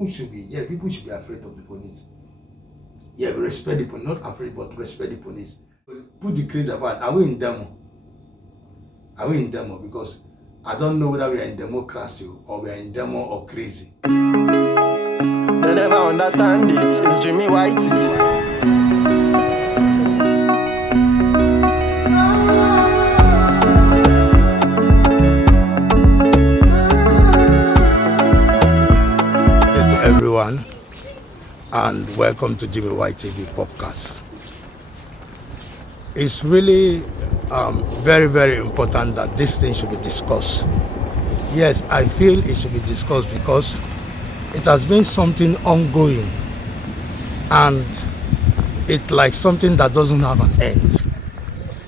People should be afraid of the police. Yeah, we respect the police, not afraid, but respect the police. Put the craze about, are we in demo? Are we in demo? Because I don't know whether we are in democracy or we are in demo or crazy. They never understand it. It's Jimmy Whitey. Everyone, and welcome to Jimmy White TV podcast. It's really very, very important that this thing should be discussed. Yes, I feel it should be discussed because it has been something ongoing and it's like something that doesn't have an end.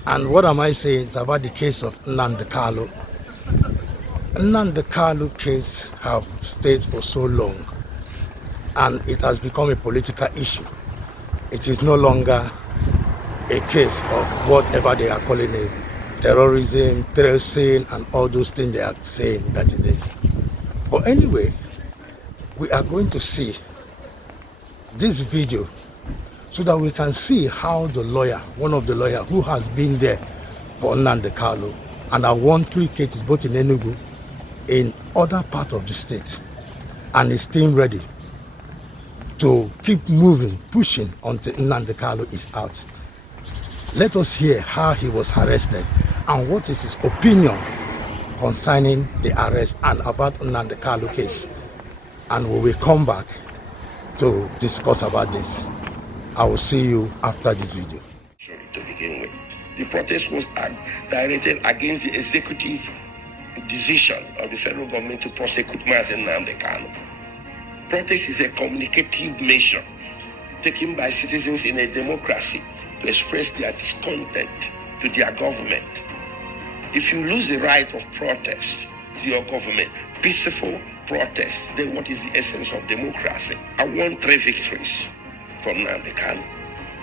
And what am I saying? It's about the case of Nnamdi Kalu. Nnamdi Kalu case have stayed for so long, and it has become a political issue. It is no longer a case of whatever they are calling it, terrorism, terrorism, and all those things they are saying that it is. But anyway, we are going to see this video so that we can see how the lawyer, one of the lawyers who has been there for Nnamdi Kalu, and I won 3 cases both in Enugu, in other parts of the state, and is still ready to keep moving, pushing until Nnamdi Kalu is out. Let us hear how he was arrested and what is his opinion concerning the arrest and about Nnamdi Kalu case. And we will come back to discuss about this. I will see you after this video. To begin with, the protest was directed against the executive decision of the federal government to prosecute Nnamdi Kalu. Protest is a communicative measure taken by citizens in a democracy to express their discontent to their government. If you lose the right of protest to your government, peaceful protest, then what is the essence of democracy? I won 3 victories from Nnamdi Kalu.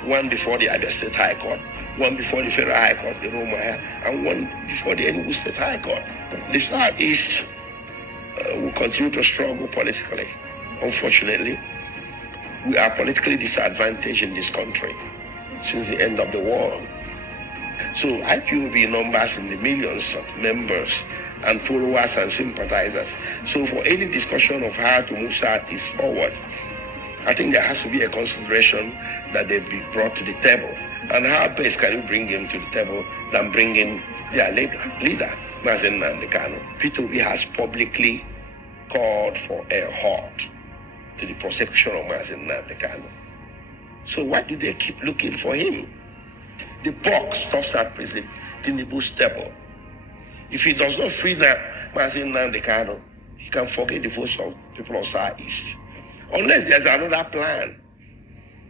One before the Abia State High Court, one before the Federal High Court, the Romaya, and one before the Enugu State High Court. The Southeast will continue to struggle politically. Unfortunately, we are politically disadvantaged in this country since the end of the war. So IPOB numbers in the millions of members and followers and sympathizers. So for any discussion of how to move Southeast forward, I think there has to be a consideration that they be brought to the table. And how best can you bring them to the table than bringing their leader, Nnamdi Kalu? P2B has publicly called for a halt to the prosecution of Nnamdi Kalu. So why do they keep looking for him? The buck stops at President Tinubu's table. If he does not free Nnamdi Kalu, he can forget the votes of people of Southeast. Unless there's another plan.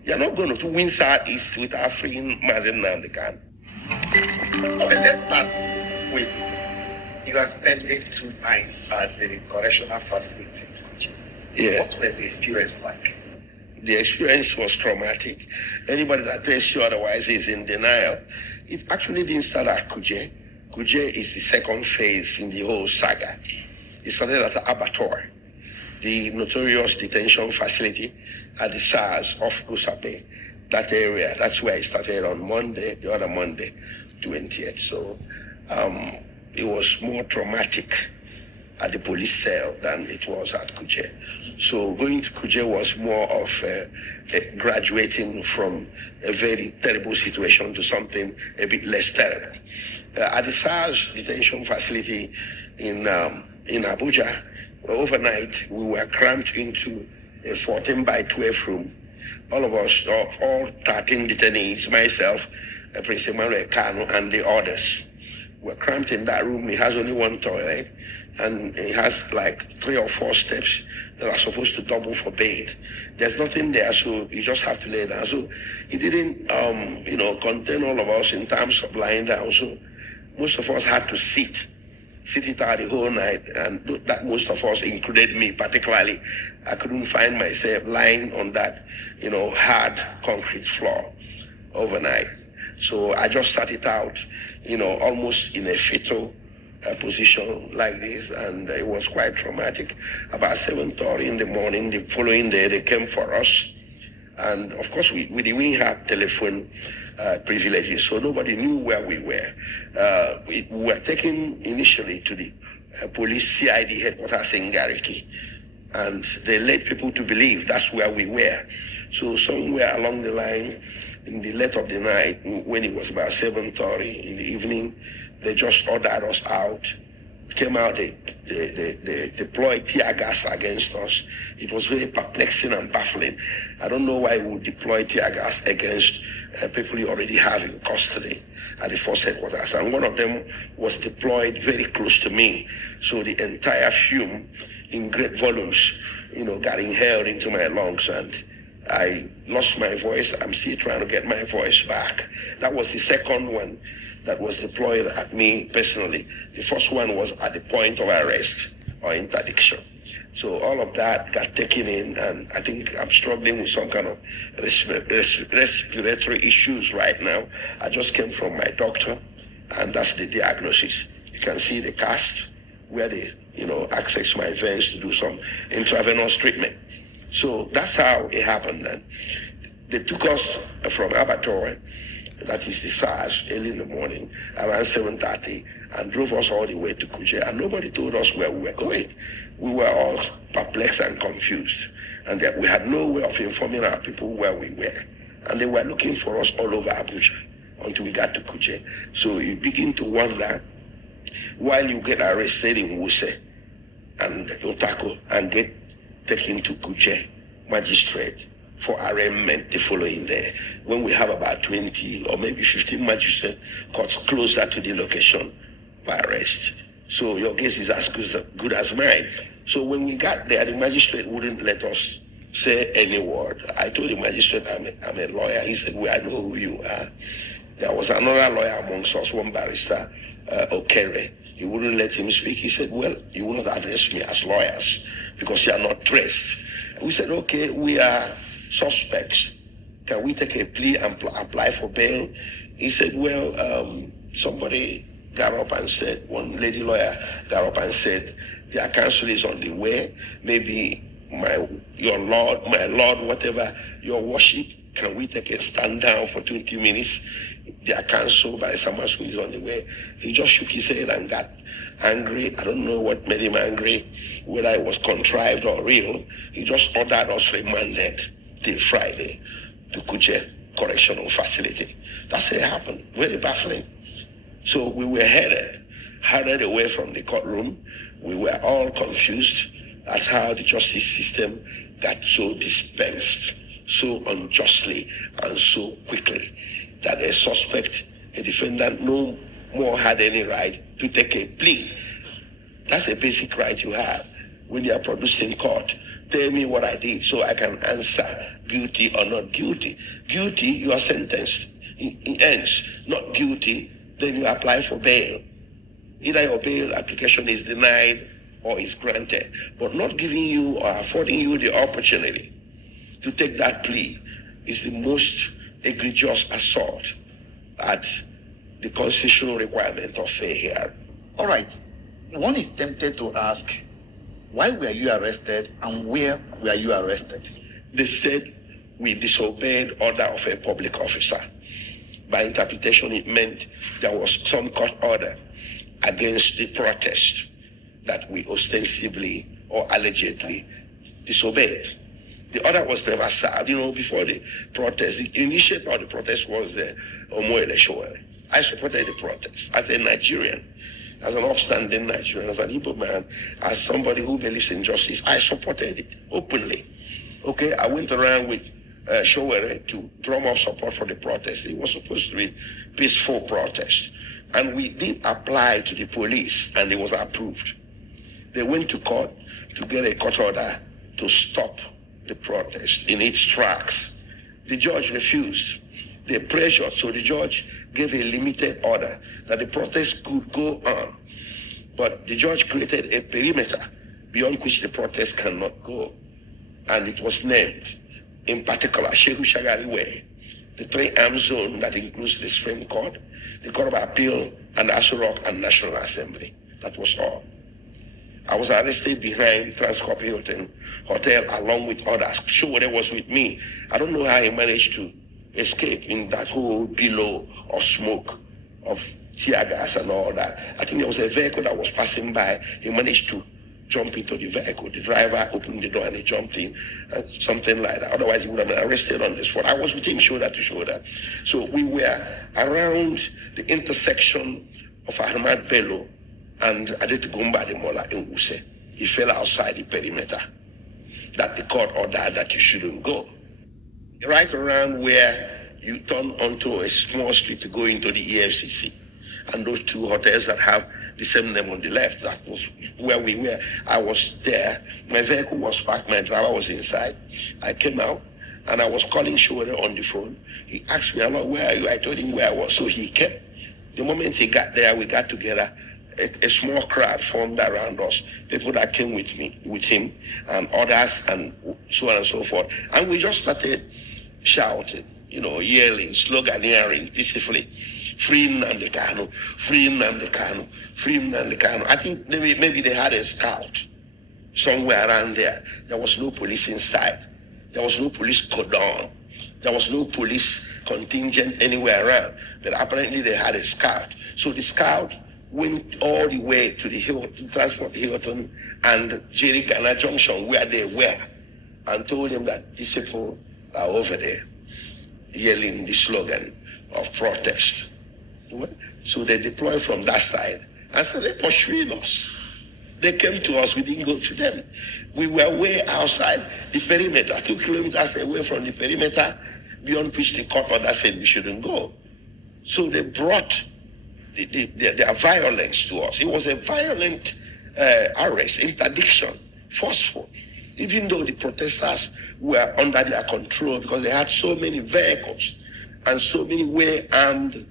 You're not going to win Southeast without freeing Nnamdi Kalu. Okay, let's start with you are spending 2 nights at the correctional facility. Yeah. What was the experience like? The experience was traumatic. Anybody that tells you otherwise is in denial. It actually didn't start at Kuje. Kuje is the second phase in the whole saga. It started at Abattoir, the notorious detention facility at the SARS of Usape, that area. That's where it started on Monday, the other Monday, 20th. So it was more traumatic at the police cell than it was at Kuje. So going to Kuje was more of graduating from a very terrible situation to something a bit less terrible. At the SARS detention facility in Abuja, overnight we were cramped into a 14 by 12 room. All of us, all 13 detainees, myself, Prince Emmanuel Kanu, and the others, were cramped in that room. It has only one toilet, and it has like 3 or 4 steps that are supposed to double for bed. There's nothing there, so you just have to lay down. So it didn't, contain all of us in terms of lying down. So most of us had to sit it out the whole night, and that most of us, included me particularly, I couldn't find myself lying on that, hard concrete floor overnight. So I just sat it out, almost in a fetal position like this, and it was quite traumatic. About 7:30 in the morning, the following day, they came for us. And of course, we didn't have telephone privileges, so nobody knew where we were. We were taken initially to the police CID headquarters in Gariki, and they led people to believe that's where we were. So somewhere along the line, in the late of the night, when it was about 7:30 in the evening, they just ordered us out. Came out, they deployed tear gas against us. It was very perplexing and baffling. I don't know why we would deploy tear gas against people you already have in custody at the force headquarters. And one of them was deployed very close to me. So the entire fume in great volumes, got inhaled into my lungs, and I lost my voice. I'm still trying to get my voice back. That was the second one that was deployed at me personally. The first one was at the point of arrest or interdiction. So all of that got taken in, and I think I'm struggling with some kind of respiratory issues right now. I just came from my doctor, and that's the diagnosis. You can see the cast where they, access my veins to do some intravenous treatment. So that's how it happened. And they took us from Abattoir, that is the SARS, early in the morning, around 7:30, and drove us all the way to Kuje, and nobody told us where we were going. We were all perplexed and confused, and that we had no way of informing our people where we were. And they were looking for us all over Abuja until we got to Kuje. So you begin to wonder, while you get arrested in Wuse and Otako and get taken to Kuje magistrate for arraignment the following day, when we have about 20 or maybe 15 magistrate courts closer to the location of arrest. So your case is as good as mine. So when we got there, the magistrate wouldn't let us say any word. I told the magistrate, I'm a lawyer. He said, well, I know who you are. There was another lawyer amongst us, one barrister, Okere. He wouldn't let him speak. He said, well, you will not address me as lawyers because you are not dressed. We said, okay, we are suspects. Can we take a plea and apply for bail? He said, well, somebody got up and said, one lady lawyer got up and said, their counsel is on the way. Maybe my lord, whatever, your worship, can we take a stand down for 20 minutes? Their counsel, Barrister Masu, is on the way. He just shook his head and got angry. I don't know what made him angry, whether it was contrived or real. He just ordered us remanded till Friday to Kuje Correctional Facility. That's how it happened. Very baffling. So we were headed away from the courtroom. We were all confused. That's how the justice system got so dispensed, so unjustly and so quickly, that a suspect, a defendant, no more had any right to take a plea. That's a basic right you have when you are produced in court. Tell me what I did so I can answer guilty or not guilty. Guilty, you are sentenced. It ends. Not guilty, then you apply for bail. Either your bail application is denied or is granted, but not giving you or affording you the opportunity to take that plea is the most egregious assault at the constitutional requirement of fair hearing. All right. One is tempted to ask, why were you arrested and where were you arrested? They said we disobeyed order of a public officer. By interpretation, it meant there was some court order against the protest that we ostensibly or allegedly disobeyed. The order was never served. Before the protest, the initiator of the protest was Omoele Shower. I supported the protest as a Nigerian, as an upstanding Nigerian, as an Igbo man, as somebody who believes in justice. I supported it openly. Okay, I went around with Showere to drum up support for the protest. It was supposed to be peaceful protest. And we did apply to the police, and it was approved. They went to court to get a court order to stop the protest in its tracks. The judge refused. They pressured, so the judge gave a limited order that the protest could go on. But the judge created a perimeter beyond which the protest cannot go. And it was named, in particular, Shehu Shagari Way, the three-arm zone that includes the Supreme Court, the Court of Appeal, and the Aso Rock and National Assembly. That was all. I was arrested behind Transcorp Hilton Hotel along with others. Showore was with me. I don't know how he managed to escape in that whole billow of smoke, of tear gas and all that. I think there was a vehicle that was passing by. He managed to jump into the vehicle. The driver opened the door and he jumped in, something like that. Otherwise, he would have been arrested on the spot. I was with him shoulder to shoulder. So we were around the intersection of Ahmad Bello and Adetugumba Ademola in Wuse. He fell outside the perimeter that the court ordered that you shouldn't go. Right around where you turn onto a small street to go into the EFCC. And those two hotels that have the same name on the left, that was where we were. I was there. My vehicle was parked. My driver was inside. I came out and I was calling Showore on the phone. He asked me, "Aloy, where are you?" I told him where I was. So he came. The moment he got there, we got together. A small crowd formed around us. People that came with him, and others, and so on and so forth. And we just started shouting, yelling, sloganeering peacefully, "Free Nnamdi Kanu, free Nnamdi Kanu, free Nnamdi Kanu." I think maybe they had a scout somewhere around there. There was no police inside. There was no police cordon. There was no police contingent anywhere around. But apparently they had a scout. So the scout went all the way to the Hilton, Transport Hilton and Jerry Ghana Junction where they were, and told them that these people are over there yelling the slogan of protest. So they deployed from that side and started pursuing us. They came to us, we didn't go to them. We were way outside the perimeter, 2 kilometers away from the perimeter, beyond which the court order said we shouldn't go. So they brought their violence to us. It was a violent arrest, interdiction, forceful, even though the protesters were under their control because they had so many vehicles and so many well-armed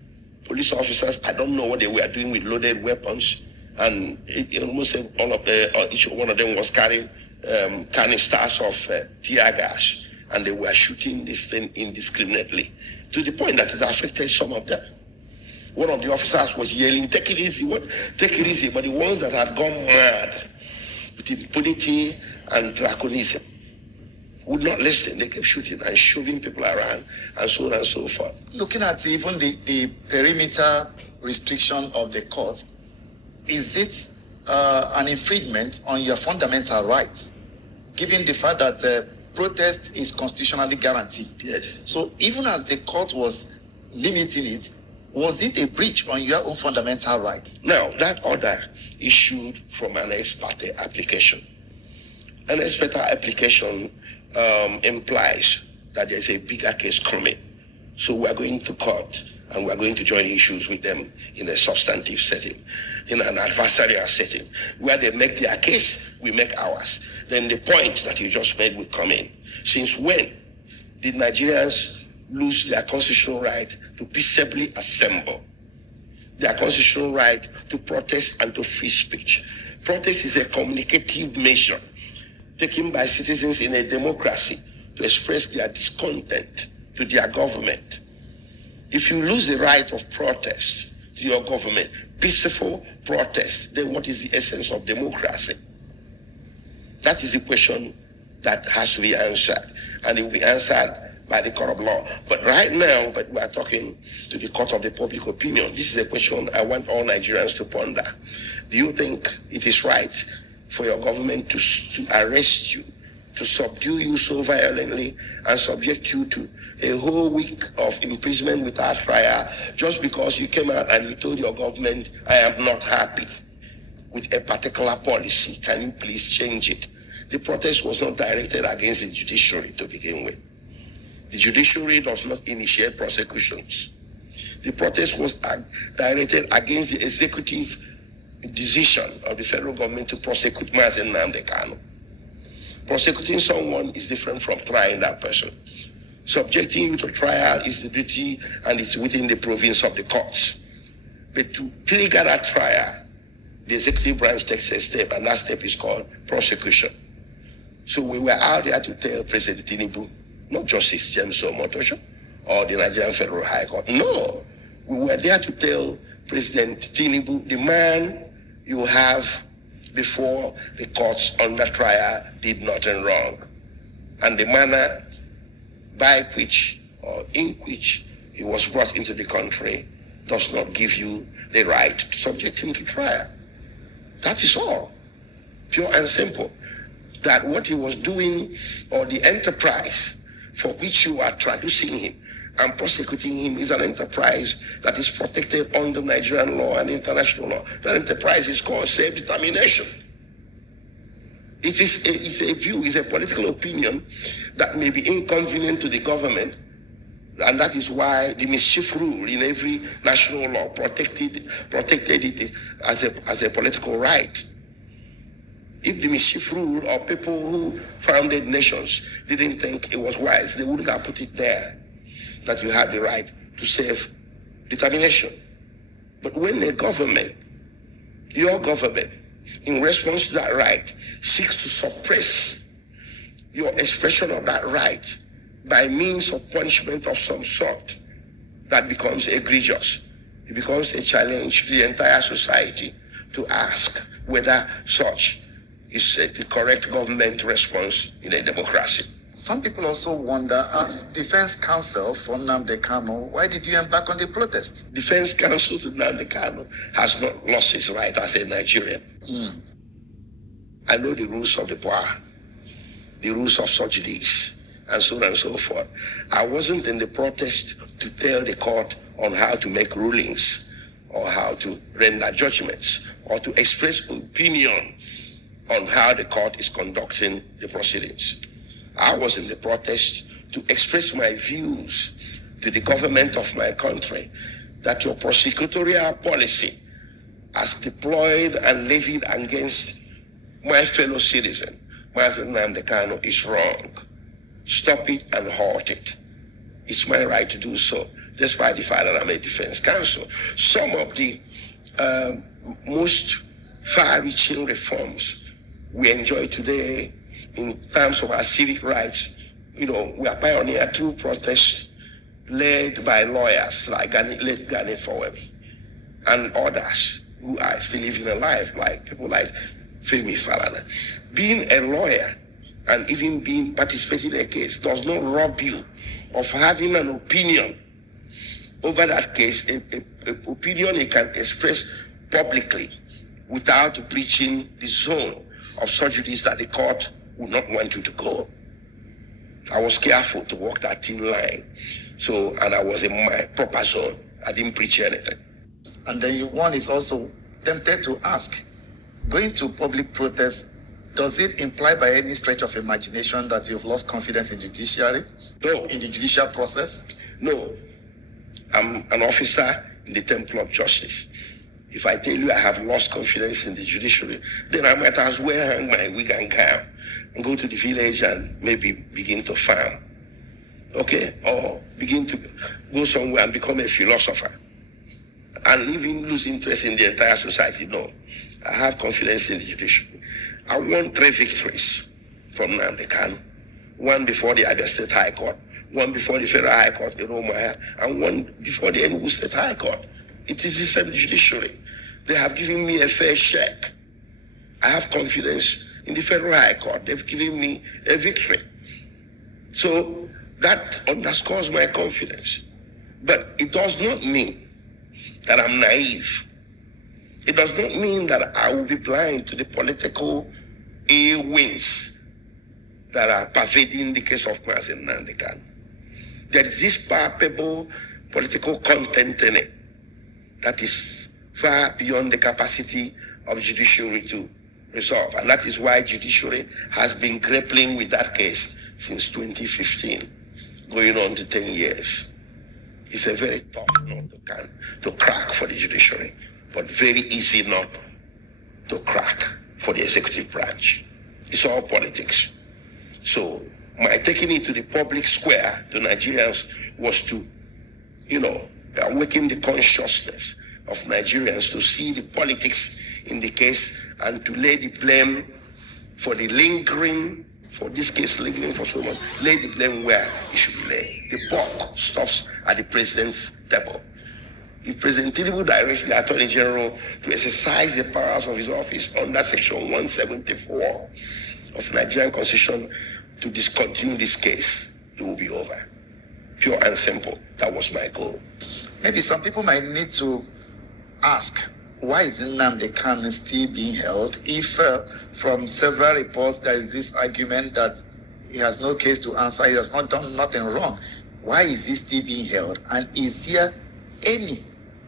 police officers. I don't know what they were doing with loaded weapons, and almost each one of them was carrying canisters of tear gas, and they were shooting this thing indiscriminately to the point that it affected some of them. One of the officers was yelling, "Take it easy, take it easy." But the ones that had gone mad with impunity and draconism would not listen. They kept shooting and shoving people around and so on and so forth. Looking at even the perimeter restriction of the court, is it an infringement on your fundamental rights, given the fact that protest is constitutionally guaranteed? Yes. So even as the court was limiting it, was it a breach on your own fundamental right? Now, that order issued from an ex parte application. An ex parte application implies that there's a bigger case coming. So we're going to court and we're going to join issues with them in a substantive setting, in an adversarial setting. Where they make their case, we make ours. Then the point that you just made will come in. Since when did Nigerians lose their constitutional right to peaceably assemble, their constitutional right to protest and to free speech? Protest is a communicative measure taken by citizens in a democracy to express their discontent to their government. If you lose the right of protest to your government, peaceful protest, then what is the essence of democracy? That is the question that has to be answered, and it will be answered by the court of law. But right now, we are talking to the court of the public opinion. This is a question I want all Nigerians to ponder. Do you think it is right for your government to arrest you, to subdue you so violently and subject you to a whole week of imprisonment without trial just because you came out and you told your government, "I am not happy with a particular policy. Can you please change it?" The protest was not directed against the judiciary to begin with. The judiciary does not initiate prosecutions. The protest was directed against the executive decision of the federal government to prosecute Nnamdi Kanu. Prosecuting someone is different from trying that person. Subjecting you to trial is the duty and it's within the province of the courts. But to trigger that trial, the executive branch takes a step, and that step is called prosecution. So we were out there to tell President Tinubu, not Justice James Omotosho or the Nigerian Federal High Court. No, we were there to tell President Tinubu, the man you have before the courts under trial did nothing wrong. And the manner by which or in which he was brought into the country does not give you the right to subject him to trial. That is all. Pure and simple. That what he was doing or the enterprise for which you are traducing him and prosecuting him is an enterprise that is protected under Nigerian law and international law. That enterprise is called self-determination. It's a view, it's a political opinion that may be inconvenient to the government, and that is why the mischief rule in every national law protected it as a political right. If the mischief rule or people who founded nations didn't think it was wise, they wouldn't have put it there, that you had the right to self-determination. But when a government, your government, in response to that right, seeks to suppress your expression of that right by means of punishment of some sort, that becomes egregious. It becomes a challenge to the entire society to ask whether such is the correct government response in a democracy. Some people also wonder, as defense counsel for Nnamdi Kalu, why did you embark on the protest? Defense counsel to Nnamdi Kalu has not lost his right as a Nigerian. I know the rules of the bar, the rules of subjudice, and so on and so forth. I wasn't in the protest to tell the court on how to make rulings or how to render judgments or to express opinion on how the court is conducting the proceedings. I was in the protest to express my views to the government of my country that your prosecutorial policy as deployed and levied against my fellow citizen, Mazi Nnamdi Kalu, is wrong. Stop it and halt it. It's my right to do so, despite the fact that I'm a defense counsel. Some of the most far-reaching reforms we enjoy today in terms of our civic rights, we are pioneered through protests led by lawyers like late Gani Fawemi and others who are still living a life, like people like Femi Falana. Being a lawyer and even participating in a case does not rob you of having an opinion over that case, an opinion you can express publicly without breaching the zone of subjudice that the court would not want you to go. I was careful to walk that thin line. And I was in my proper zone. I didn't preach anything. And then one is also tempted to ask, going to public protest, does it imply by any stretch of imagination that you've lost confidence in judiciary? No. In the judicial process? No. I'm an officer in the Temple of Justice. If I tell you I have lost confidence in the judiciary, then I might as well hang my wig and gown and go to the village and maybe begin to farm. Okay? Or begin to go somewhere and become a philosopher. And even lose interest in the entire society. No. I have confidence in the judiciary. I won 3 victories from Nnamdi Kalu. One before the Abia State High Court, one before the Federal High Court in Roma, and one before the Enugu State High Court. It is the same judiciary. They have given me a fair shake. I have confidence in the Federal High Court. They've given me a victory. So that underscores my confidence. But it does not mean that I'm naive. It does not mean that I will be blind to the political ill winds that are pervading the case of Mazi Nnamdi Kalu. There is this palpable political content in it that is far beyond the capacity of judiciary to resolve. And that is why judiciary has been grappling with that case since 2015, going on to 10 years. It's a very tough nut to crack for the judiciary, but very easy nut to crack for the executive branch. It's all politics. So my taking it to the public square to Nigerians was to, awaken the consciousness of Nigerians to see the politics in the case and to lay the blame for this case lingering for so much, lay the blame where it should be laid. The buck stops at the president's table. If President Tinubu directs the Attorney General to exercise the powers of his office under Section 174 of Nigerian Constitution to discontinue this case, it will be over. Pure and simple. That was my goal. Maybe some people might need to ask, why is Nnamdi Kanu still being held if from several reports there is this argument that he has no case to answer, he has not done nothing wrong? Why is he still being held? And is there any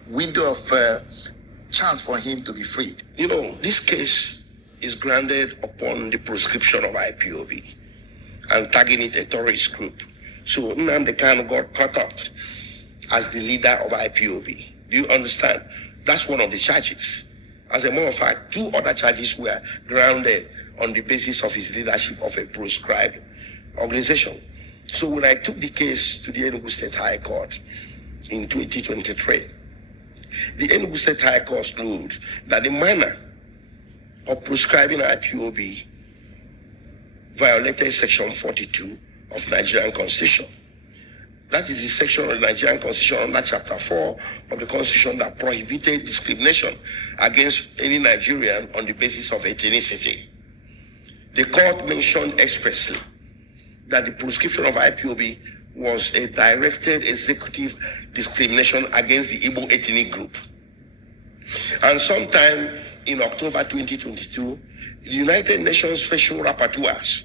window of chance for him to be freed? You know, this case is grounded upon the proscription of IPOB and tagging it a terrorist group. So Nnamdi Kanu got caught up as the leader of IPOB. Do you understand? That's one of the charges. As a matter of fact, two other charges were grounded on the basis of his leadership of a proscribed organization. So when I took the case to the Enugu State High Court in 2023, the Enugu State High Court ruled that the manner of proscribing IPOB violated Section 42 of Nigerian Constitution. That is the section of the Nigerian Constitution under Chapter 4 of the Constitution that prohibited discrimination against any Nigerian on the basis of ethnicity. The court mentioned expressly that the proscription of IPOB was a directed executive discrimination against the Igbo ethnic group. And sometime in October 2022, the United Nations Special Rapporteurs,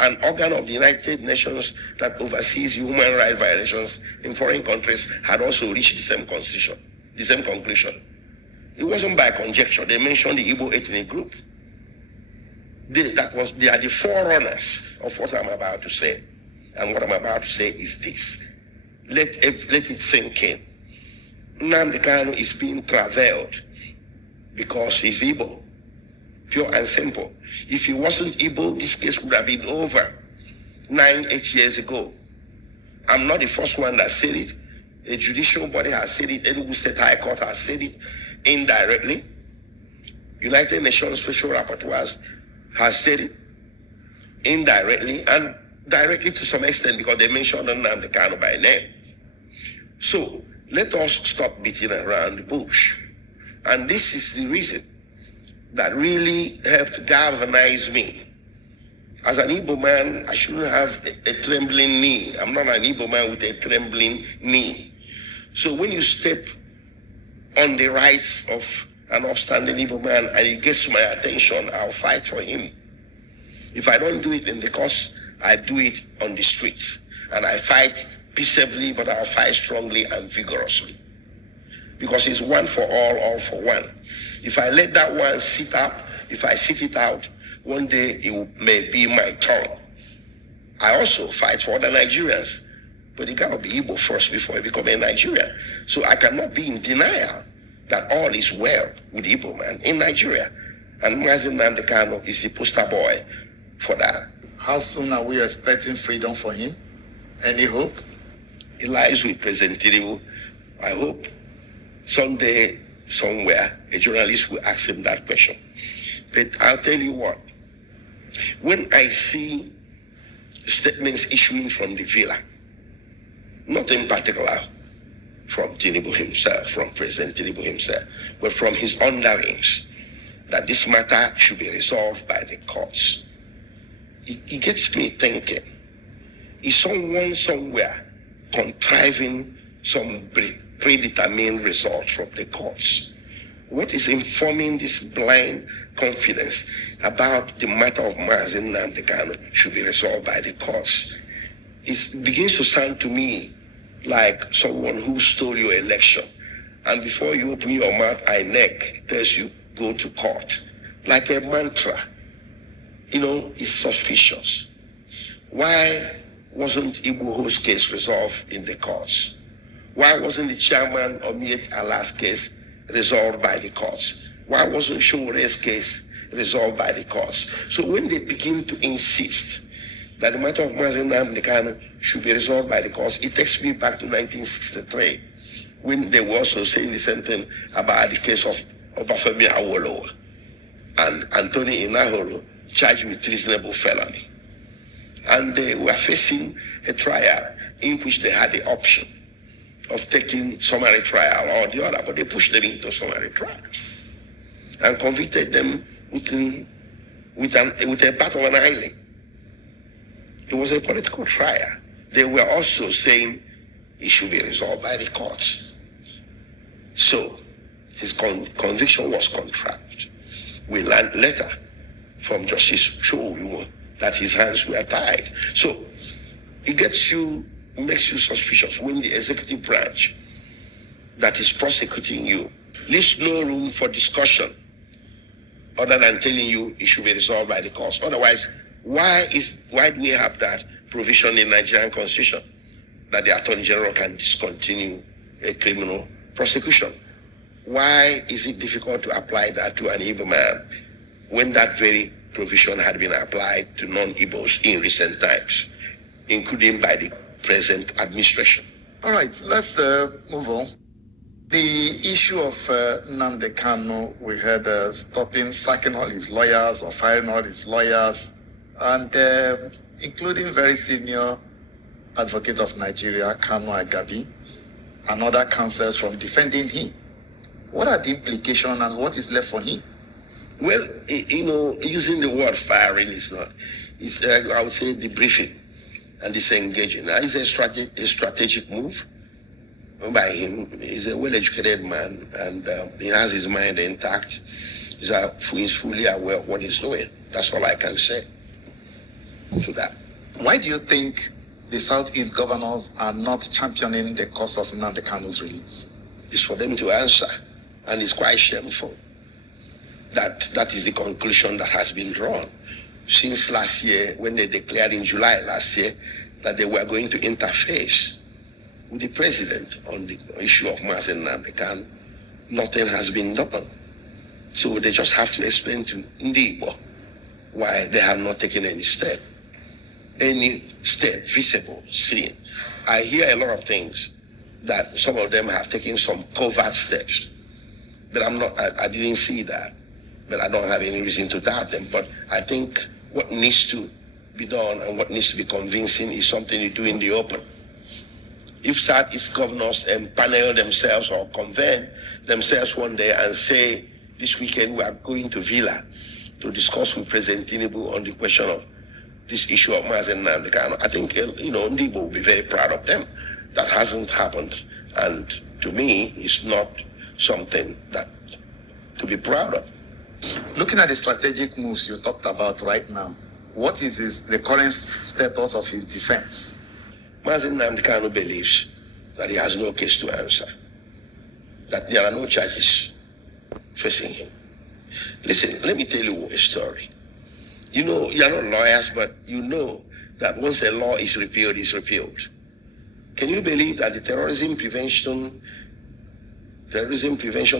an organ of the United Nations that oversees human rights violations in foreign countries, had also reached the same conclusion. It wasn't by conjecture. They mentioned the Igbo ethnic group. They are the forerunners of what I'm about to say. And what I'm about to say is this. Let it sink in. Nnamdi Kanu is being travailed because he's Igbo. Pure and simple. If he wasn't Igbo, this case would have been over 8 years ago. I'm not the first one that said it. A judicial body has said it. Enugu State High Court has said it indirectly. United Nations Special Rapporteurs has said it indirectly and directly to some extent because they mentioned Nnamdi Kanu by name. So let us stop beating around the bush. And this is the reason that really helped galvanize me. As an Igbo man, I shouldn't have a trembling knee. I'm not an Igbo man with a trembling knee. So when you step on the rights of an upstanding Igbo man and it gets my attention, I'll fight for him. If I don't do it in the course, I do it on the streets. And I fight peaceably, but I'll fight strongly and vigorously. Because it's one for all for one. If I let that one sit up, if I sit it out, one day it may be my turn. I also fight for other Nigerians, but it cannot be Igbo first before I become a Nigerian. So I cannot be in denial that all is well with Igbo man in Nigeria. And Nnamdi Kanu is the poster boy for that. How soon are we expecting freedom for him? Any hope? It lies with President Tinubu. I hope someday, somewhere, a journalist will ask him that question. But I'll tell you what, when I see statements issuing from the villa, not in particular from Tinubu himself, from President Tinubu himself, but from his underlings, that this matter should be resolved by the courts, it gets me thinking, is someone somewhere contriving some predetermined results from the courts? What is informing this blind confidence about the matter of Mazi Nnamdi Kanu should be resolved by the courts? It begins to sound to me like someone who stole your election, and before you open your mouth, INEC tells you go to court. Like a mantra. You know, it's suspicious. Why wasn't Igboho's case resolved in the courts? Why wasn't the chairman of Miet Allah's case resolved by the courts? Why wasn't Shore's case resolved by the courts? So when they begin to insist that the matter of Mazi Nnamdi Kanu should be resolved by the courts, it takes me back to 1963, when they were also saying the same thing about the case of Obafemi Awolowo and Anthony Inahoro, charged with treasonable felony. And they were facing a trial in which they had the option of taking summary trial or the other, but they pushed them into summary trial and convicted them with a part of an island. It was a political trial. They were also saying it should be resolved by the courts. So his conviction was contrived. We learned later from Justice Cho that his hands were tied. So it makes you suspicious when the executive branch that is prosecuting you leaves no room for discussion other than telling you it should be resolved by the courts. Otherwise, why do we have that provision in Nigerian Constitution that the Attorney General can discontinue a criminal prosecution? Why is it difficult to apply that to an Igbo man when that very provision had been applied to non-Igbos in recent times, including by the present administration? All right, let's move on. The issue of Nnamdi Kanu, we had sacking all his lawyers or firing all his lawyers, and including very senior advocate of Nigeria, Kanu Agabi, and other counsels from defending him. What are the implications and what is left for him? Well, using the word firing is not, I would say debriefing and disengaging. Now, it's a strategic move by him. He's a well-educated man and he has his mind intact. He's fully aware of what he's doing. That's all I can say to that. Why do you think the Southeast governors are not championing the cause of Nnamdi Kanu's release? It's for them to answer, and it's quite shameful that is the conclusion that has been drawn since last year, when they declared in July last year that they were going to interface with the president on the issue of Mazen Nnamdi Kanu. Nothing has been done. So they just have to explain to Ndigbo why they have not taken any step visible, seen. I hear a lot of things that some of them have taken some covert steps, but I didn't see that, but I don't have any reason to doubt them. But I think what needs to be done and what needs to be convincing is something you do in the open. If Southeast governors panel themselves or convene themselves one day and say, this weekend we are going to Villa to discuss with President Tinubu on the question of this issue of Mazen Nnamdi Kanu, I think, Ndigbo will be very proud of them. That hasn't happened. And to me, it's not something that to be proud of. Looking at the strategic moves you talked about right now, what is the current status of his defense? Mazen Nnamdi Kanu believes that he has no case to answer, that there are no charges facing him. Listen, let me tell you a story. You're not lawyers, but you know that once a law is repealed, it's repealed. Can you believe that the Terrorism Prevention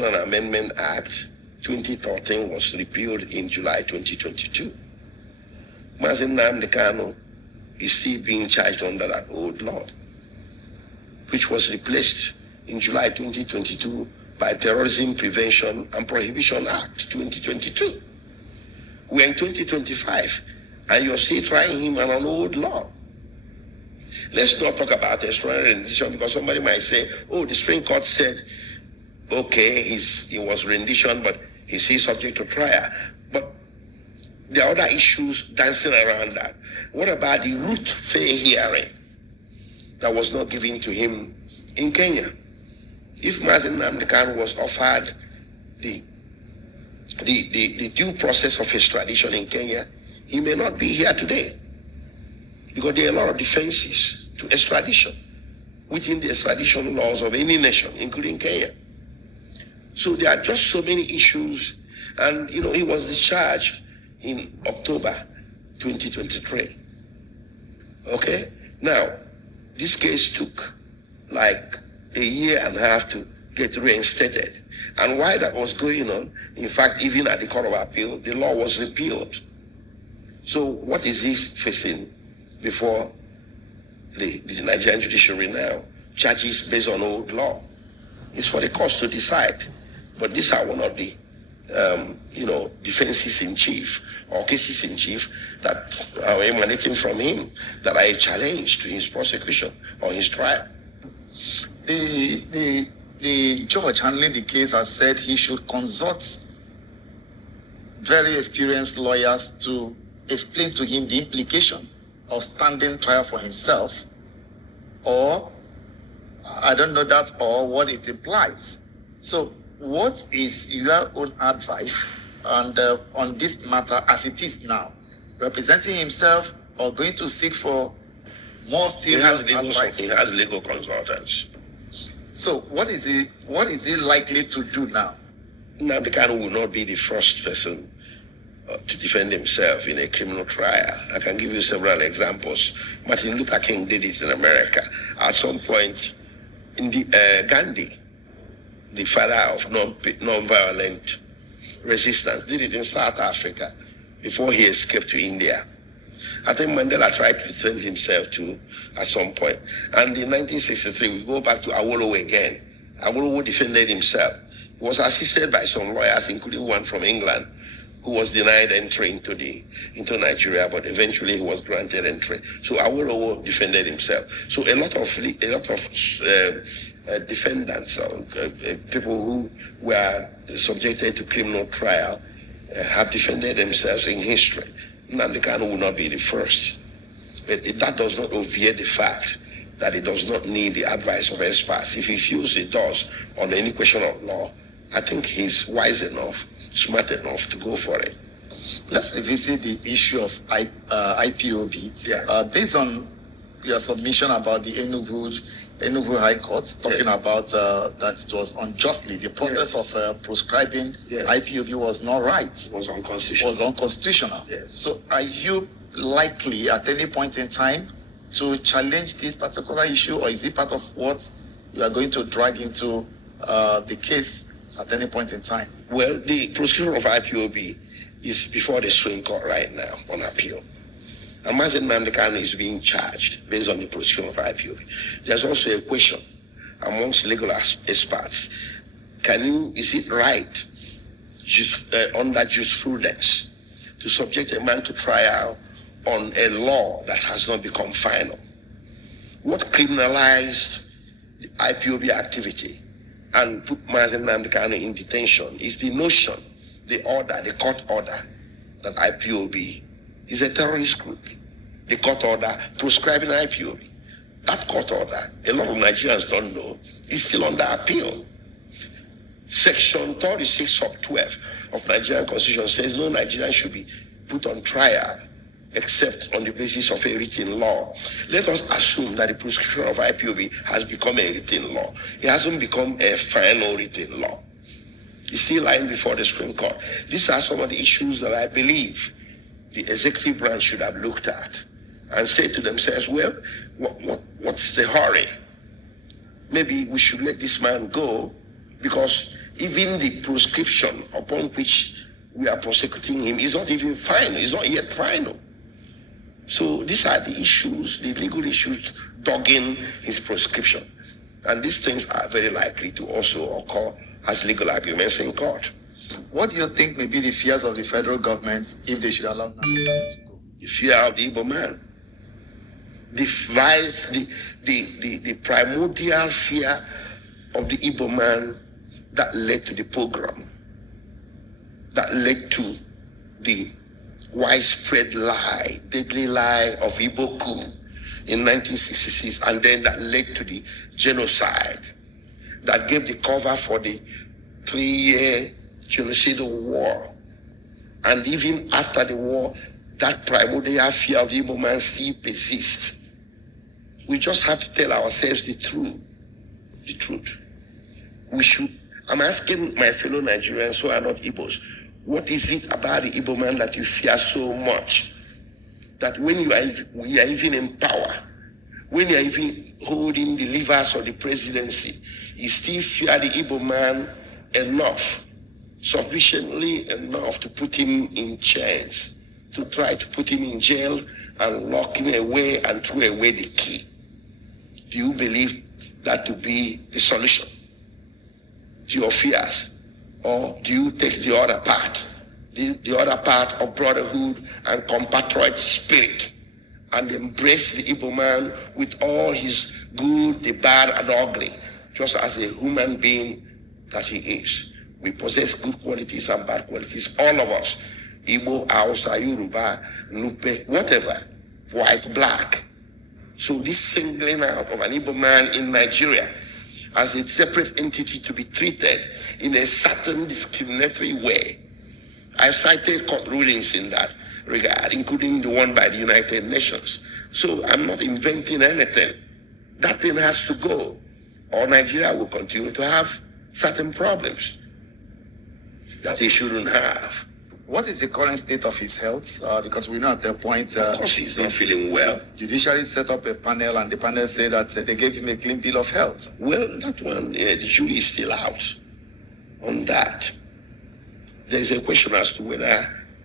and Amendment Act 2013 was repealed in July 2022? Mazen Nnamdi Kanu is still being charged under that old law, which was replaced in July 2022 by Terrorism Prevention and Prohibition Act 2022. We're in 2025, and you're still trying him on an old law. Let's not talk about extraordinary rendition, because somebody might say, oh, the Supreme Court said, okay, he was rendition, but he's still subject to trial. But there are other issues dancing around that. What about the root fair hearing that was not given to him in Kenya? If Mazen Nnamdi Kanu was offered the due process of extradition in Kenya, he may not be here today, because there are a lot of defenses to extradition within the extradition laws of any nation, including Kenya. So there are just so many issues, and he was discharged in October 2023. Okay? Now, this case took like a year and a half to get reinstated. And while that was going on, in fact, even at the Court of Appeal, the law was repealed. So what is he facing before the Nigerian judiciary now? Charges based on old law. It's for the courts to decide. But these are one of the defenses in chief or cases in chief that are emanating from him that are a challenge to his prosecution or his trial. The judge handling the case has said he should consult very experienced lawyers to explain to him the implication of standing trial for himself, or I don't know that, or what it implies. So what is your own advice on this matter as it is now? Representing himself or going to seek for more serious advice? He has legal consultants. So what is he likely to do now? Nnamdi Kanu will not be the first person to defend himself in a criminal trial. I can give you several examples. Martin Luther King did it in America. At some point, in the Gandhi, the father of non-violent resistance, did it in South Africa before he escaped to India. I think Mandela tried to defend himself too at some point. And in 1963, we go back to Awolowo again. Awolowo defended himself. He was assisted by some lawyers, including one from England, who was denied entry into Nigeria, but eventually he was granted entry. So Awolowo defended himself. So a lot of defendants, people who were subjected to criminal trial, have defended themselves in history. Nnamdi Kanu will not be the first. But that does not obviate the fact that he does not need the advice of experts. If he feels he does on any question of law, I think he's wise enough, smart enough to go for it. Let's revisit the issue of IPOB. Yeah. Based on your submission about the Enugu High Court, talking about that it was unjustly, the process of prescribing IPOB was not right. It was unconstitutional. Was unconstitutional. Yes. So are you likely at any point in time to challenge this particular issue, or is it part of what you are going to drag into the case at any point in time? Well, the prosecution of IPOB is before the Supreme Court right now on appeal. And Mazen Nnamdi Kanu is being charged based on the prosecution of IPOB. There's also a question amongst legal experts. Is it right, under jurisprudence, to subject a man to trial on a law that has not become final? What criminalized the IPOB activity and put Mazen Nnamdi Kanu in detention is the notion, the court order, that IPOB is a terrorist group. The court order proscribing IPOB. That court order, a lot of Nigerians don't know, is still under appeal. Section 36 sub 12 of Nigerian Constitution says no Nigerian should be put on trial except on the basis of a written law. Let us assume that the prescription of IPOB has become a written law. It hasn't become a final written law. It's still lying before the Supreme Court. These are some of the issues that I believe the executive branch should have looked at and say to themselves, well, what's the hurry? Maybe we should let this man go, because even the prescription upon which we are prosecuting him is not even final. It's not yet final. So these are the issues, the legal issues dogging his prescription. And these things are very likely to also occur as legal arguments in court. What do you think may be the fears of the federal government if they should allow Nnamdi Kanu to go? The fear of the Igbo man. The primordial fear of the Igbo man that led to the pogrom, that led to the widespread lie, deadly lie of Igbo coup in 1966, and then that led to the genocide that gave the cover for the 3-year genocidal war. And even after the war, that primordial fear of the Igbo man still persists. We just have to tell ourselves the truth. I'm asking my fellow Nigerians who are not Igbos, what is it about the Igbo man that you fear so much? That when you are even in power, when you are even holding the levers of the presidency, you still fear the Igbo man enough, sufficiently enough to put him in chains, to try to put him in jail and lock him away and throw away the key. Do you believe that to be the solution to your fears? Or do you take the other part, the other part of brotherhood and compatriot spirit, and embrace the Igbo man with all his good, the bad, and ugly, just as a human being that he is. We possess good qualities and bad qualities, all of us. Igbo, Hausa, Yoruba, Nupe, whatever, white, black. So this singling out of an Igbo man in Nigeria as a separate entity to be treated in a certain discriminatory way. I've cited court rulings in that regard, including the one by the United Nations. So I'm not inventing anything. That thing has to go, or Nigeria will continue to have certain problems that he shouldn't have. What is the current state of his health? Because we know at that point... of course he's not feeling well. Judiciary set up a panel, and the panel said that they gave him a clean bill of health. Well, that one, the jury is still out on that. There is a question as to whether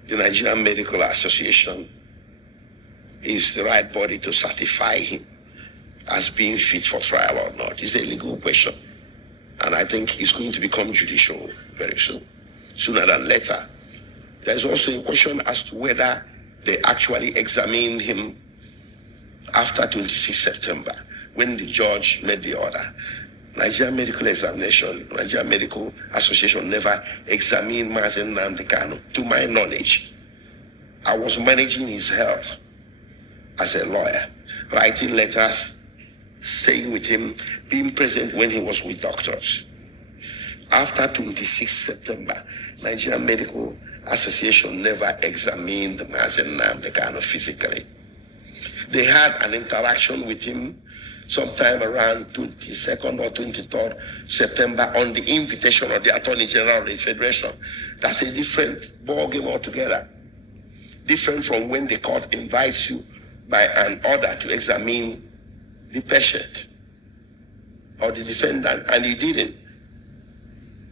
the Nigerian Medical Association is the right body to certify him as being fit for trial or not. It's a legal question. And I think it's going to become judicial very soon, sooner than later. There's also a question as to whether they actually examined him after 26 September, when the judge made the order. Nigerian Medical Association never examined Mazen Nnamdi Kanu, to my knowledge. I was managing his health as a lawyer, writing letters, staying with him, being present when he was with doctors. After 26 September, Nigerian Medical Association never examined Mazen Nnamdi Kanu physically. They had an interaction with him sometime around 22nd or 23rd September on the invitation of the Attorney General of the Federation. That's a different ballgame altogether. Different from when the court invites you by an order to examine the patient or the defendant, and he didn't.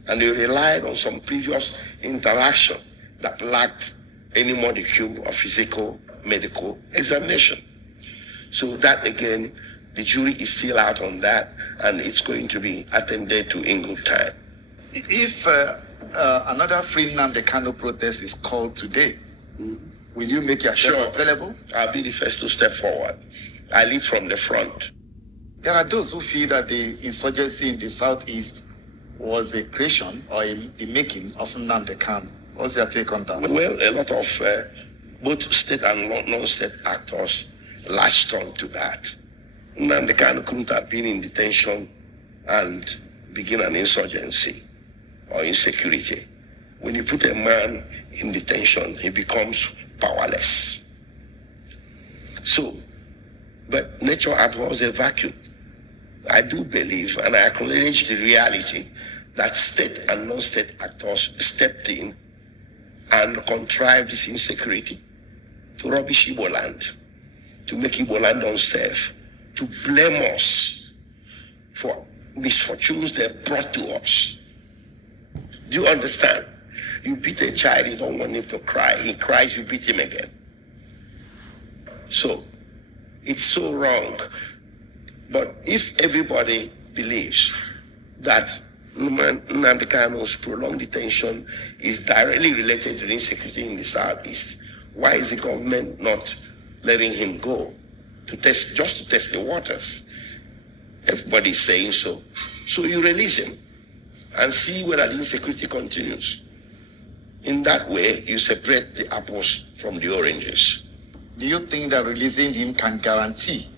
And they relied on some previous interaction that lacked any modicum of physical medical examination. So that again, the jury is still out on that, and it's going to be attended to in good time. If another Free Nnamdi Kanu protest is called today, will you make yourself available? I'll be the first to step forward. I lead from the front. There are those who feel that the insurgency in the southeast was a creation or the making of Nnamdi Kanu. What's your take on that? Well, a lot of both state and non-state actors latched on to that. Nnamdi Kanu couldn't have been in detention and begin an insurgency or insecurity. When you put a man in detention, he becomes powerless. So, but nature abhors a vacuum. I do believe, and I acknowledge the reality, that state and non-state actors stepped in and contrived this insecurity to rubbish Igbo land, to make Igbo land unsafe, to blame us for misfortunes they brought to us. Do you understand? You beat a child, you don't want him to cry. He cries, you beat him again. So, it's so wrong. But if everybody believes that Nnamdi Kanu's prolonged detention is directly related to the insecurity in the southeast, why is the government not letting him go just to test the waters? Everybody's saying so. So you release him and see whether the insecurity continues. In that way, you separate the apples from the oranges. Do you think that releasing him can guarantee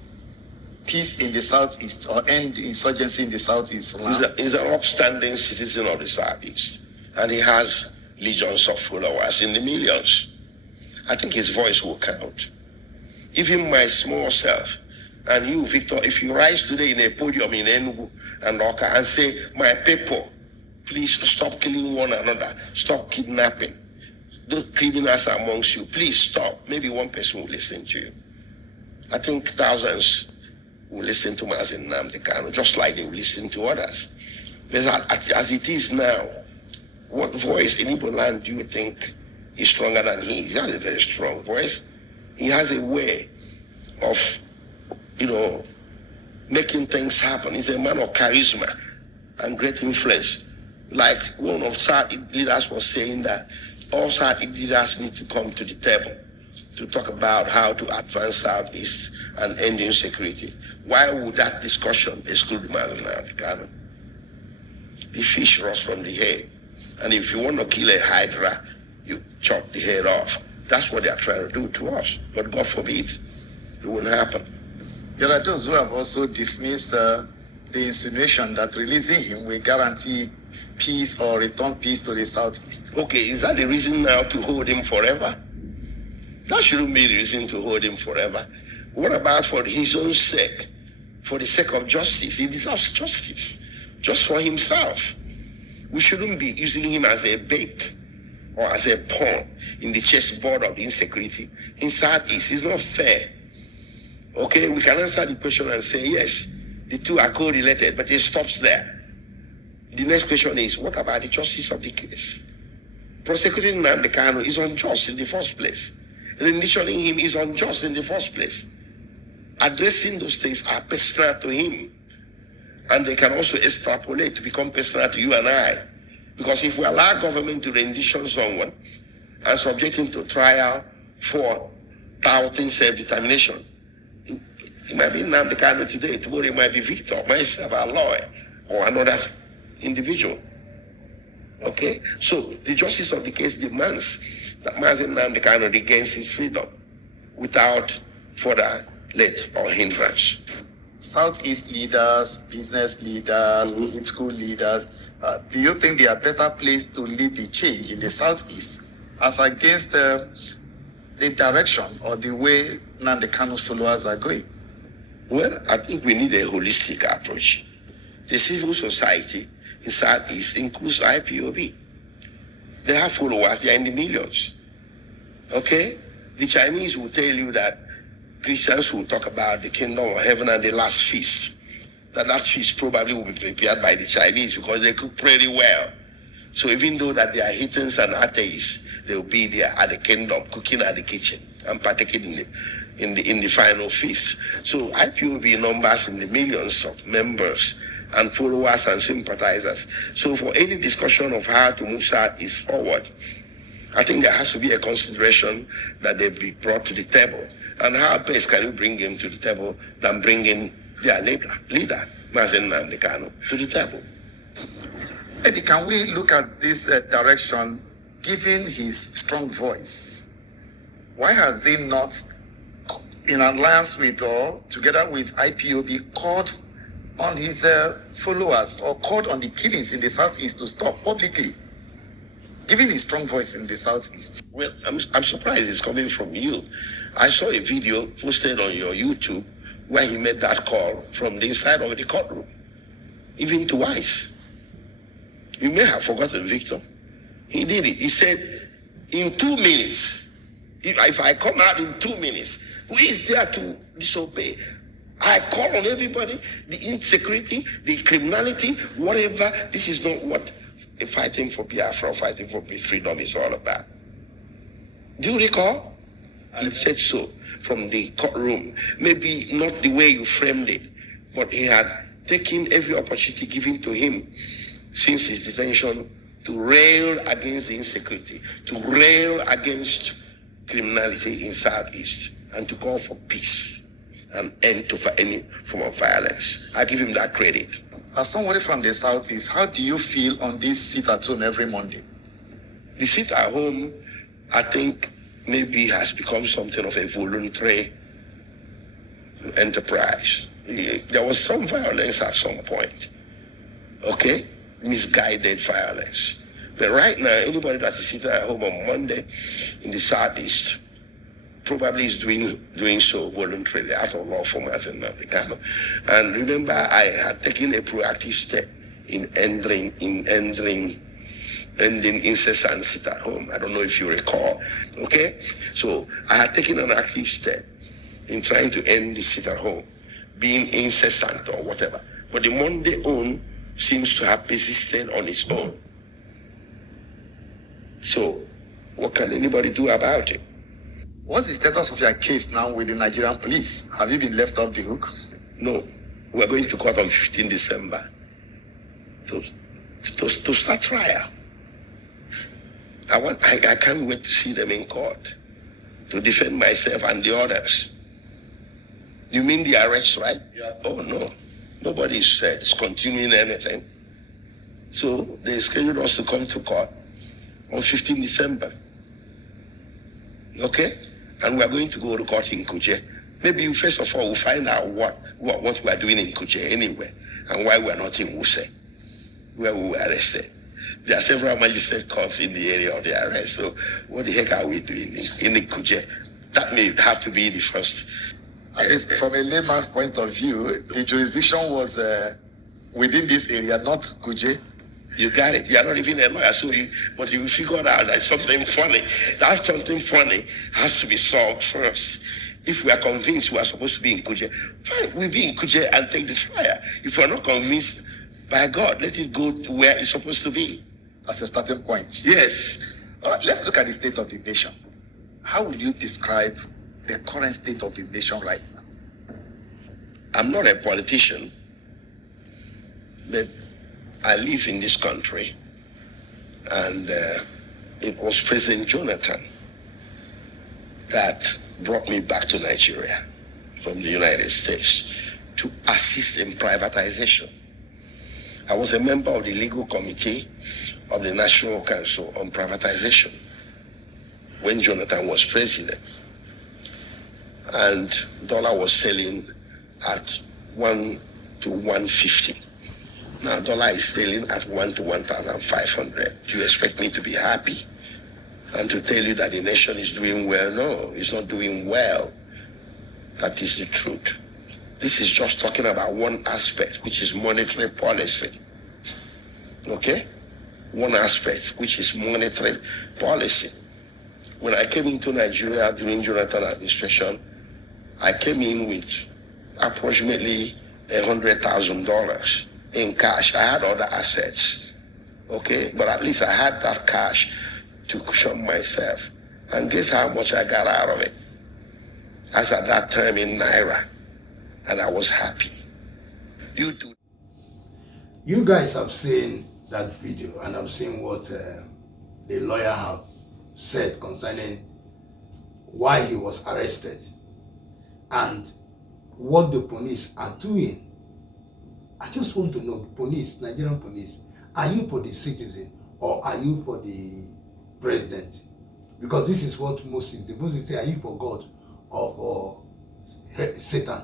peace in the southeast or end the insurgency in the southeast? He's an upstanding citizen of the southeast, and he has legions of followers in the millions. I think his voice will count. Even my small self, and you, Victor, if you rise today in a podium in Enugu and Oka and say, my people, please stop killing one another, stop kidnapping, those criminals amongst you, please stop. Maybe one person will listen to you. I think thousands will listen to Mazen Nnamdi Kanu, just like they will listen to others. But as it is now, what voice in Igbo land do you think is stronger than he? He has a very strong voice. He has a way of, making things happen. He's a man of charisma and great influence. Like one of South leaders was saying that all South leaders need to come to the table to talk about how to advance Southeast and end insecurity. Why would that discussion exclude Mazen Nnamdi Kanu? the fish rots from the head. And if you want to kill a hydra, you chop the head off. That's what they are trying to do to us. But God forbid, it won't happen. There are those who have also dismissed the insinuation that releasing him will guarantee peace or return peace to the Southeast. Okay, is that the reason now to hold him forever? That shouldn't be the reason to hold him forever. What about for his own sake? For the sake of justice? He deserves justice. Just for himself. We shouldn't be using him as a bait or as a pawn in the chessboard of insecurity in Southeast. It's not fair. Okay, we can answer the question and say, yes, the two are correlated, but it stops there. The next question is, what about the justice of the case? Prosecuting Nnamdi Kalu is unjust in the first place. Renditioning him is unjust in the first place. Addressing those things are personal to him. And they can also extrapolate to become personal to you and I. Because if we allow government to rendition someone and subject him to trial for touting self-determination, it might be Nnamdi Kalu today, tomorrow it might be Victor, myself, Aloy, or another individual. Okay? So the justice of the case demands that Nnamdi Kalu regains his freedom without further let or hindrance. Southeast leaders, business leaders, political leaders, do you think they are better placed to lead the change in the Southeast as against the direction or the way Nnamdi Kalu's followers are going? Well, I think we need a holistic approach. The civil society in Southeast includes IPOB. They have followers, they are in the millions. Okay? The Chinese will tell you that Christians will talk about the kingdom of heaven and the last feast. That feast probably will be prepared by the Chinese because they cook pretty well. So even though that they are heathens and atheists, they will be there at the kingdom, cooking at the kitchen and partaking in the final feast. So IPOB numbers in the millions of members and followers and sympathizers. So for any discussion of how to move Southeast forward, I think there has to be a consideration that they be brought to the table. And how best can you bring him to the table than bringing their leader, Nnamdi Kalu, to the table? Maybe can we look at this direction, given his strong voice? Why has he not, in alliance with or together with IPOB, called on his followers or called on the killings in the Southeast to stop publicly, given his strong voice in the Southeast? Well, I'm surprised it's coming from you. I saw a video posted on your YouTube where he made that call from the inside of the courtroom, even twice. You may have forgotten, Victor. He did it. He said, in 2 minutes, if I come out in 2 minutes, who is there to disobey? I call on everybody, the insecurity, the criminality, whatever. This is not what fighting for Biafra, fighting for freedom is all about. Do you recall? He said so from the courtroom. Maybe not the way you framed it, but he had taken every opportunity given to him since his detention to rail against the insecurity, to rail against criminality in Southeast, and to call for peace and end to any form of violence. I give him that credit. As somebody from the Southeast, how do you feel on this sit at home every Monday? The sit at home, I think, maybe has become something of a voluntary enterprise. There was some violence at some point, okay? Misguided violence. But right now, anybody that is sitting at home on Monday in the Southeast probably is doing so voluntarily out of law for Nnamdi Kalu. And remember, I had taken a proactive step in ending incessant sit at home. I don't know if you recall. Okay? So I had taken an active step in trying to end the sit at home, being incessant or whatever. But the Monday own seems to have persisted on its own. So what can anybody do about it? What's the status of your case now with the Nigerian police? Have you been left off the hook? No. We're going to court on 15 December to start trial. I can't wait to see them in court to defend myself and the others. You mean the arrest, right? Yeah. Oh, no. Nobody is continuing anything. So they scheduled us to come to court on 15 December. Okay? And we are going to go to court in Kuje. Maybe first of all we'll find out what we are doing in Kuje anyway, and why we are not in Wuse, where we were arrested. There are several magistrate courts in the area of the arrest. So what the heck are we doing in the Kuje? That may have to be the first. From a layman's point of view, the jurisdiction was within this area, not Kuje. You got it. You're not even a lawyer, but you figured out that something funny. That something funny has to be solved first. If we are convinced we are supposed to be in Kuje, fine, we'll be in Kuje and take the trial. If we're not convinced, by God, let it go to where it's supposed to be. As a starting point. Yes. All right, let's look at the state of the nation. How would you describe the current state of the nation right now? I'm not a politician, but I live in this country, and it was President Jonathan that brought me back to Nigeria from the United States to assist in privatization. I was a member of the legal committee of the National Council on Privatization when Jonathan was president. And dollar was selling at 1 to 150. Now dollar is selling at 1 to 1,500. Do you expect me to be happy and to tell you that the nation is doing well? No, it's not doing well. That is the truth. This is just talking about one aspect, which is monetary policy. Okay? One aspect, which is monetary policy. When I came into Nigeria during Jonathan administration, I came in with approximately $100,000 in cash. I had other assets, okay? But at least I had that cash to cushion myself. And guess how much I got out of it? As at that time in Naira. And I was happy. You guys have seen that video, and I've seen what the lawyer have said concerning why he was arrested and what the police are doing. I just want to know, police, Nigerian police, are you for the citizen or are you for the president? Because this is what Moses, the Moses say, are you for God or for Satan?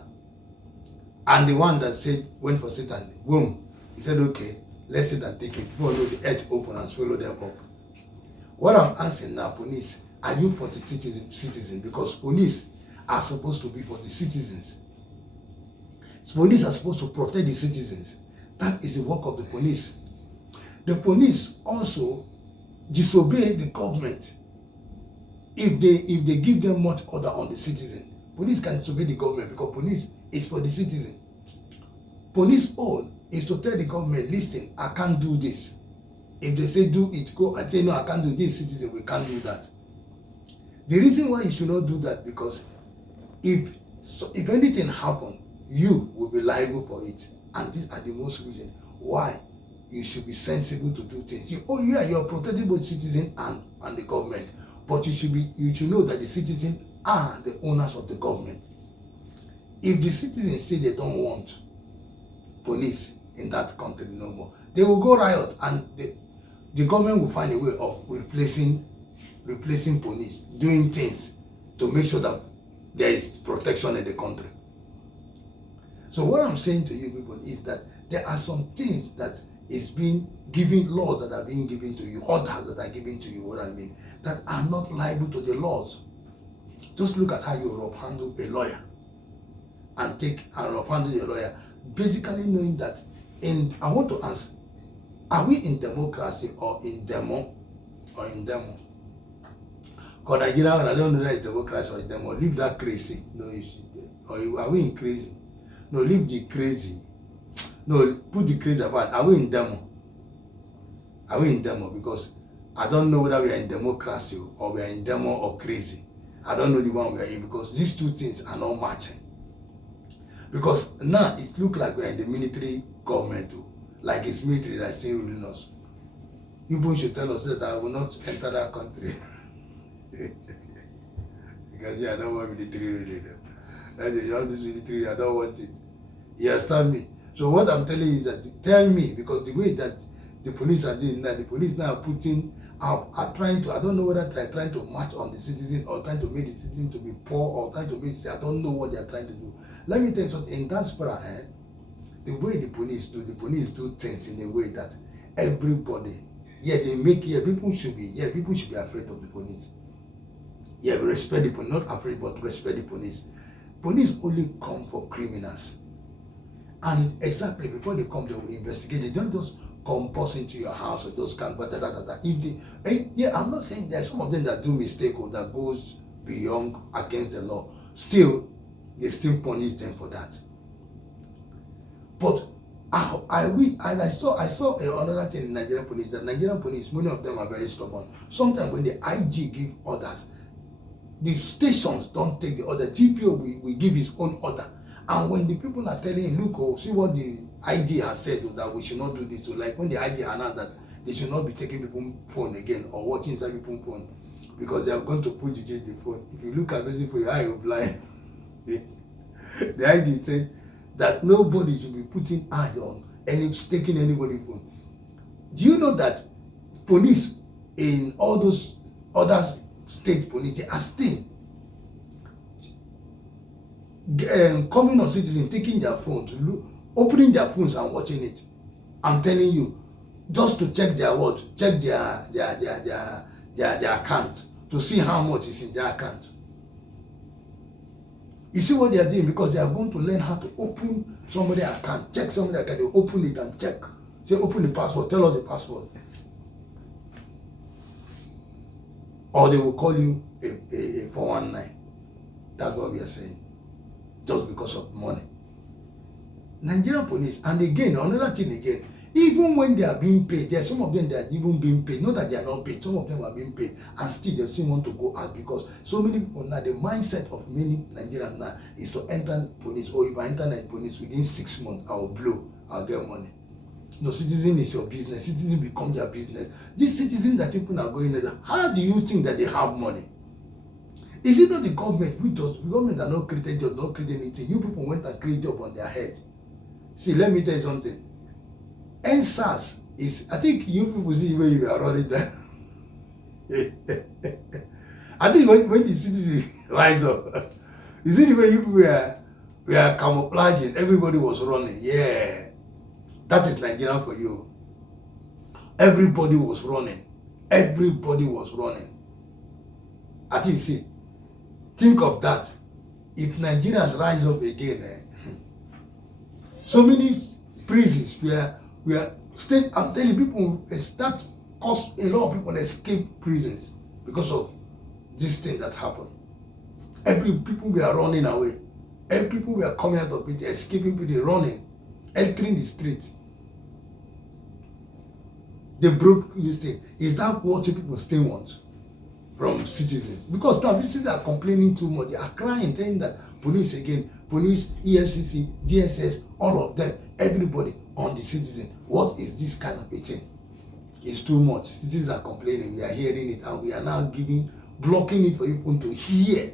And the one that said, went for Satan, boom, he said, okay, let Satan take it. People know the earth open and swallow them up. What I'm asking now, police, are you for the citizen? Because police are supposed to be for the citizens. Police are supposed to protect the citizens. That is the work of the police. The police also disobey the government. If they give them much order on the citizen, police can disobey the government because police is for the citizen. Police own is to tell the government, listen, I can't do this. If they say do it, go and say no, I can't do this, citizen, we can't do that. The reason why you should not do that, because if anything happen, you will be liable for it. And these are the most reason why you should be sensible to do things. You're protecting both citizen and the government, but you should know that the citizens are the owners of the government. If the citizens say they don't want police in that country no more, they will go riot, and the government will find a way of replacing police, doing things to make sure that there is protection in the country. So what I'm saying to you people is that there are some things that is being given, laws that are being given to you, orders that are given to you, what I mean, that are not liable to the laws. Just look at how you rough handle a lawyer and rough handle a lawyer, basically knowing that I want to ask, are we in democracy or in demo? Because Nigeria, I don't know that it's democracy or demo. Leave that crazy. No, or are we in crazy? No, leave the crazy. No, put the crazy apart. Are we in demo? Are we in demo? Because I don't know whether we are in democracy or we are in demo or crazy. I don't know the one we are in, because these two things are not matching. Because now it looks like we are in the military government too. Like it's military that's still ruling us. People should tell us that I will not enter that country. Because I don't want military ruling them. All this military, I don't want it. You understand me? So what I'm telling you is that, tell me, because the way that the police are doing that. The police now are putting out, are trying to, I don't know whether they're trying to march on the citizen or trying to make the citizen to be poor or trying to make, I don't know what they're trying to do. Let me tell you something, in diaspora, the way the police do things in a way that everybody, people should be afraid of the police. Yeah, respect the police, not afraid, but respect the police. Police only come for criminals. And exactly before they come, they will investigate. They don't just come bust into your house or just can't, I'm not saying there's some of them that do mistake or that goes beyond against the law. Still, they still punish them for that. But I saw another thing in Nigerian police, that Nigerian police, many of them are very stubborn. Sometimes when the IG give orders, the stations don't take the order. TPO will give his own order. And when the people are telling him, look, see what the IG has said, that we should not do this. So like when the IG announced that they should not be taking people's phone again or watching inside people's phone because they are going to put the phone. If you look at it for your eye of blind, the IG said that nobody should be putting eyes on taking anybody's phone. Do you know that police in all those other state police, they are still coming on citizens, taking their phones, opening their phones and watching it. I'm telling you, just to check their account, to see how much is in their account. You see what they are doing? Because they are going to learn how to open somebody's account, check somebody's account, they open it and check. Say, open the password, tell us the password. Or they will call you a 419. That's what we are saying. Just because of money. Nigerian police, and again, another thing again, even when they are being paid, there are some of them that are even being paid, not that they are not paid, some of them are being paid, and still they still want to go out because so many people now, the mindset of many Nigerians now is to enter police, or if I enter the police within 6 months, I'll blow, I'll get money. No, citizen is your business, citizen become your business. This citizen that people are going there, how do you think that they have money? Is it not the government the government that not created job, not created anything? You people went and created job on their head. See, let me tell you something. NSAS is, I think you people see where you are running there. I think when the citizens rise up, you see the way you people were camouflaging, everybody was running. Yeah, that is Nigeria for you. Everybody was running. Everybody was running. I think, see, think of that. If Nigerians rise up again, so many prisons where state, I'm telling you, people that cost a lot of people escape prisons because of this thing that happened. People were running away. People were coming out of prison, escaping prison, running, entering the street. They broke this thing. Is that what people still want from citizens? Because now citizens are complaining too much. They are crying, saying that police again, police, EFCC, DSS, all of them, everybody on the citizen. What is this kind of a thing? It's too much. Citizens are complaining. We are hearing it, and we are now blocking it for people to hear.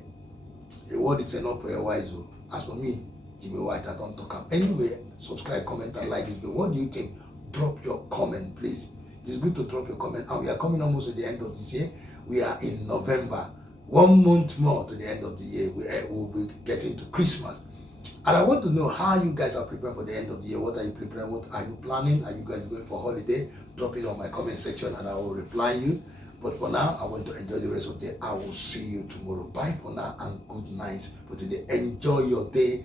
The word is enough for a wise. As for me, Jimmy White, I don't talk up. Anyway, subscribe, comment, and like it. But what do you think? Drop your comment, please. It's good to drop your comment. And we are coming almost to the end of this year. We are in November. 1 month more to the end of the year. We'll be getting to Christmas. And I want to know how you guys are preparing for the end of the year. What are you preparing? What are you planning? Are you guys going for holiday? Drop it on my comment section and I will reply you. But for now, I want to enjoy the rest of the day. I will see you tomorrow. Bye for now and good night for today. Enjoy your day.